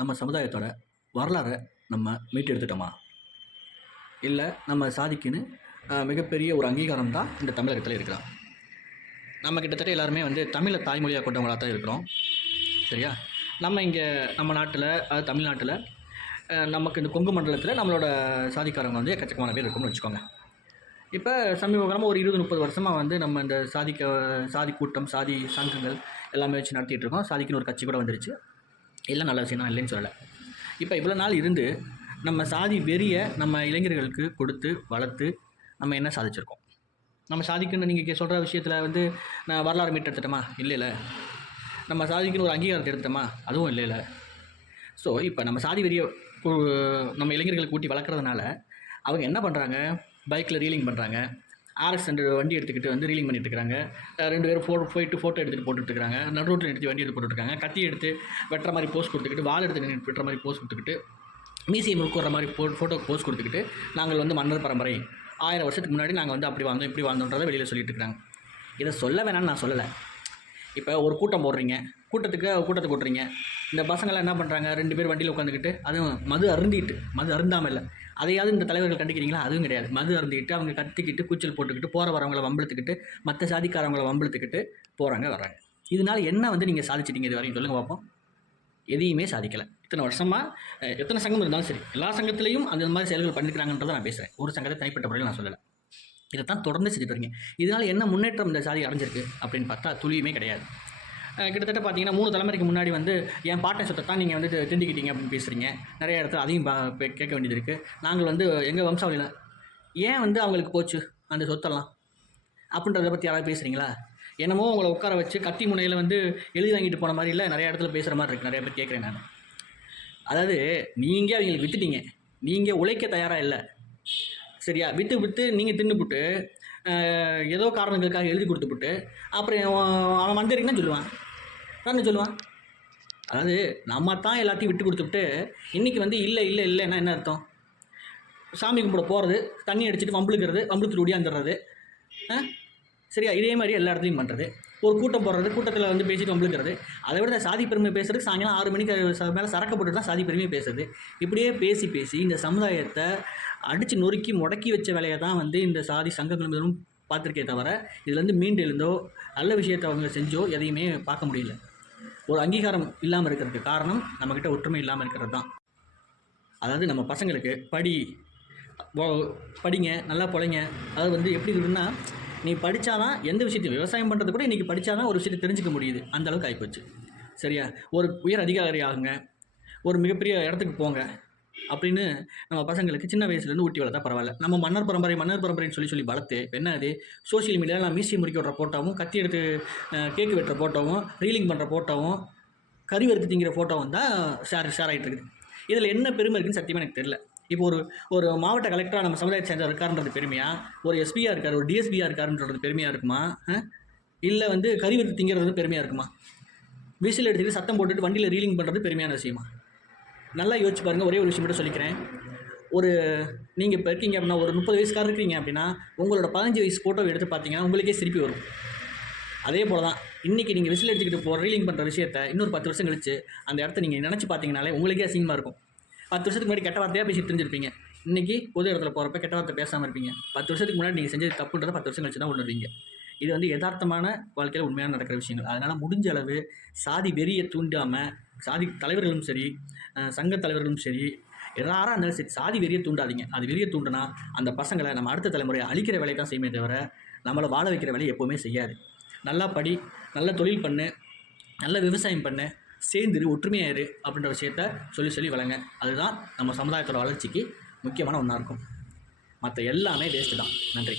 நம்ம சமுதாயத்தோட வரலாறை நம்ம மீட்டெடுத்துட்டோமா? இல்லை நம்ம சாதிக்குன்னு மிகப்பெரிய ஒரு அங்கீகாரம் தான் இந்த தமிழகத்தில் இருக்கிறான். நம்ம கிட்டத்தட்ட எல்லாருமே தமிழை தாய்மொழியாக கொண்டவங்களாக தான் இருக்கிறோம். சரியா? நம்ம இங்கே நம்ம நாட்டில், அதாவது தமிழ்நாட்டில், நமக்கு இந்த கொங்கு மண்டலத்தில் நம்மளோட சாதிக்காரங்க எக்கச்சக்கமான பேர் இருக்கும்னு வச்சுக்கோங்க. இப்போ சமீப காலமாக ஒரு 20-30 வருஷமாக நம்ம இந்த சாதி கூட்டம், சாதி சங்கங்கள் எல்லாமே வச்சு நடத்திட்டு இருக்கோம். சாதிக்குன்னு ஒரு கட்சி கூட வந்துருச்சு. இல்லை, நல்ல விஷயம் தான், இல்லைன்னு சொல்லலை. இப்போ இவ்வளோ நாள் இருந்து நம்ம சாதி வெறியை நம்ம இளைஞர்களுக்கு கொடுத்து வளர்த்து நம்ம என்ன சாதிச்சிருக்கோம்? நம்ம சாதிக்குன்னு நீங்கள் சொல்கிற விஷயத்தில் நான் வரலாறு மீட்டெடுத்துட்டோமா? இல்லை. நம்ம சாதிக்குன்னு ஒரு அங்கீகாரத்தை எடுத்துட்டோமா? அதுவும் இல்லை. ஸோ இப்போ நம்ம சாதி வெறியை நம்ம இளைஞர்களுக்கு கூட்டி வளர்க்குறதுனால அவங்க என்ன பண்ணுறாங்க? பைக்கில் ரீலிங் பண்ணுறாங்க, RX 100 வண்டி எடுத்துக்கிட்டு ரீலிங் பண்ணிட்டு இருக்காங்க. 2 பேரும் போயிட்டு ஃபோட்டோ எடுத்துகிட்டு போட்டுட்ருக்காங்க. நடு ரோட்டில் எடுத்து வண்டி எடுத்து போட்டுட்ருக்காங்க. கத்தி எடுத்து வெட்டுற மாதிரி போஸ்ட் கொடுத்துக்கிட்டு, வால் எடுத்து நின்று வெட்டுற மாதிரி போஸ்ட் கொடுத்துக்கிட்டு, மியூசியம் முழுக்குற மாதிரி ஃபோட்டோக்கு போஸ்ட் கொடுத்துக்கிட்டு, நாங்கள் மன்னர் பரம்பரை 1000 வருஷத்துக்கு முன்னாடி நாங்கள் அப்படி வாழ்ந்தோம், இப்படி வாழ்ந்தோன்றதை வெளியில் சொல்லிட்டு இருக்கிறாங்க. இதை சொல்ல வேணான்னு நான் சொல்லலை. இப்போ ஒரு கூட்டம் போடுறீங்க, கூட்டத்தை கூட்டுறீங்க. இந்த பசங்களாம் என்ன பண்ணுறாங்க? 2 பேர் வண்டியில் உட்காந்துக்கிட்டு, அதுவும் மது அருந்தாமல் இல்லை, அதையாவது இந்த தலைவர்கள் கண்டிக்கிறீங்களா? அதுவும் கிடையாது. மது அருந்திக்கிட்டு அவங்க கத்திக்கிட்டு கூச்சல் போட்டுக்கிட்டு போகிற வரவங்களை வம்பிழுத்துக்கிட்டு மற்ற சாதிக்காரவங்களை வம்பிழுத்துக்கிட்டு போகிறாங்க வர்றாங்க. இதனால் என்ன நீங்கள் சாதிச்சிட்டிங்க இது வரைக்கும்? சொல்லுங்கள் பார்ப்போம். எதையுமே சாதிக்கலை. இத்தனை வருஷமாக எத்தனை சங்கம் இருந்தாலும் சரி, எல்லா சங்கத்திலையும் அந்த மாதிரி செயல்கள் பண்ணியிருக்கிறாங்கன்றதை நான் பேசுகிறேன். ஒரு சங்கத்தை தனிப்பட்ட முறையில் நான் சொல்லலை. இதைத்தான் தொடர்ந்து செஞ்சுட்டு வரீங்க. இதனால் என்ன முன்னேற்றம் இந்த சாதி அடைஞ்சிருக்கு அப்படின்னு பார்த்தா துளியுமே கிடையாது. கிட்டத்தட்ட பார்த்தீங்கன்னா 3 தலைமுறைக்கு முன்னாடி என் பாட்டை சொத்தை தான் நீங்கள் திண்டிக்கிட்டீங்க அப்படின்னு பேசுகிறீங்க. நிறைய இடத்துல அதையும் கேட்க வேண்டியது இருக்குது. நாங்கள் எங்கள் வம்சாவளியில் ஏன் அவங்களுக்கு போச்சு அந்த சொத்தெல்லாம் அப்படின்றத பற்றி யாராவது பேசுகிறீங்களா? என்னமோ உங்களை உட்கார வச்சு கத்தி முனையில் எழுதி வாங்கிட்டு போன மாதிரி இல்லை, நிறைய இடத்துல பேசுகிற மாதிரி இருக்குது. நிறைய பேர் கேட்குறேன் நான். அதாவது நீங்கள் அவங்களுக்கு விற்றுட்டீங்க, நீங்கள் உழைக்க தயாராக இல்லை. சரியா? விற்று நீங்கள் தின்னுபுட்டு ஏதோ காரணங்களுக்காக எழுதி கொடுத்துப்புட்டு அப்புறம் அவன் வந்திருக்குன்னு சொல்லுவான். தானே சொல்லுவான். அதாவது நம்ம தான் எல்லாத்தையும் விட்டு கொடுத்துட்டு இன்றைக்கி இல்லைன்னா என்ன அர்த்தம்? சாமி கும்பிட போகிறது, தண்ணி அடிச்சுட்டு வம்புழுத்துட்டு ஒடியாந்துடுறது. சரியா? இதே மாதிரி எல்லா இடத்துலையும் பண்ணுறது. ஒரு கூட்டம் போடுறது, கூட்டத்தில் பேசிட்டு வம்புழுக்கிறது. அதை விட சாதி பெருமை பேசுகிறது சாயங்காலம் 6 மணிக்கு மேலே சரக்கு போட்டு தான் சாதி பெருமையை பேசுறது. இப்படியே பேசி இந்த சமுதாயத்தை அடித்து நொறுக்கி முடக்கி வச்ச வேலையை தான் இந்த சாதி சங்கங்கள் மீதும் பார்த்துருக்கே தவிர இதில் மீண்டு எழுந்தோ நல்ல விஷயத்தை அவங்க செஞ்சோ எதையுமே பார்க்க முடியல. ஒரு அங்கீகாரம் இல்லாமல் இருக்கிறதுக்கு காரணம் நம்மக்கிட்ட ஒற்றுமை இல்லாமல் இருக்கிறது தான். அதாவது நம்ம பசங்களுக்கு படிங்க, நல்லா பொழைங்க. அதாவது எப்படி இருக்குன்னா, நீ படித்தாதான் எந்த விஷயத்தையும், விவசாயம் பண்ணுறது கூட இன்றைக்கி படித்தாதான் ஒரு விஷயத்தை தெரிஞ்சிக்க முடியுது. அந்தளவுக்கு ஆகிப்போச்சு. சரியா? ஒரு உயர் அதிகாரி ஆகுங்க, ஒரு மிகப்பெரிய இடத்துக்கு போங்க அப்படின்னு நம்ம பசங்களுக்கு சின்ன வயசுலேருந்து ஊட்டி வளர்த்தா பரவாயில்ல. நம்ம மன்னர் பரம்பரைன்னு சொல்லி வளர்த்து என்ன அது சோஷியல் மீடியாவில் நான் மியூசியம் முறுக்கி விட்ற ஃபோட்டோவும், கத்தி எடுத்து கேக்கு வெட்டுற ஃபோட்டோவும், ரீலிங் பண்ணுற ஃபோட்டோவும், கறி வறுத்து திங்கிற ஃபோட்டோவும் தான் ஷேர் ஆகிட்டு இருக்குது. இதில் என்ன பெருமை இருக்குன்னு சத்தியமாக எனக்கு தெரியல. இப்போ ஒரு மாவட்ட கலெக்டராக நம்ம சமுதாயத்தை சேர்ந்தவர் இருக்காருன்றது பெருமையா? ஒரு எஸ்பியாக இருக்கார், ஒரு டிஎஸ்பியாக இருக்காருன்றது பெருமையாக இருக்குமா? இல்லை கறி வறுத்து திங்கிறது பெருமையாக இருக்குமா? விசில் எடுத்துக்கிட்டு சத்தம் போட்டுட்டு வண்டியில் ரீலிங் பண்ணுறது பெருமையான விஷயமா? நல்லா யோசிச்சு பாருங்கள். ஒரே ஒரு விஷயம் மட்டும் சொல்லிக்கிறேன். நீங்கள் இப்போ இருக்கீங்க அப்படின்னா, ஒரு 30 வயசுக்காரர் இருக்கீங்க அப்படின்னா, உங்களோட 15 வயசு ஃபோட்டோ எடுத்து பார்த்தீங்கன்னா உங்களுக்கே சிரிப்பி வரும். அதே போல் தான் இன்றைக்கி நீங்கள் விசில் எடுத்துக்கிட்டு ரீலிங் பண்ணுற விஷயத்தை இன்னொரு 10 வருஷம் கழிச்சு அந்த இடத்த நீங்கள் நினச்சி பார்த்தீங்கனாலே உங்களுக்கே அசிங்கமாக இருக்கும். 10 வருஷத்துக்கு முன்னாடி கெட்ட வார்த்தையாக பேசி தெரிஞ்சிருப்பீங்க. இன்றைக்கி பொது இடத்துல போகிறப்ப கெட்ட வார்த்தை பேசாமல் இருப்பீங்க. 10 வருஷத்துக்கு முன்னாடி நீங்கள் செஞ்சது தப்புன்றதை 10 வருஷம் கழிச்சு தான் உணர்வீங்க. இது யதார்த்தமான வாழ்க்கையில் உண்மையாக நடக்கிற விஷயங்கள். அதனால் முடிஞ்ச அளவு சாதி வெறியை தூண்டாமல், சாதி தலைவர்களும் சரி, சங்க தலைவர்களும் சரி, யாராக இருந்தாலும் சரி, சாதி வெறியை தூண்டாதீங்க. அது வெறியை தூண்டினா அந்த பசங்களை நம்ம அடுத்த தலைமுறையை அழிக்கிற வேலையை தான் செய்யுமே தவிர நம்மளை வாழ வைக்கிற வேலையை எப்போவுமே செய்யாது. நல்லா படி, நல்ல தொழில் பண்ணு, நல்ல விவசாயம் பண்ணு, சேர்ந்துரு, ஒற்றுமையாயிரு அப்படின்ற விஷயத்த சொல்லி வளங்க. அதுதான் நம்ம சமுதாயத்தோட வளர்ச்சிக்கு முக்கியமான ஒன்றா இருக்கும். மற்ற எல்லாமே வேஸ்ட்டு தான். நன்றி.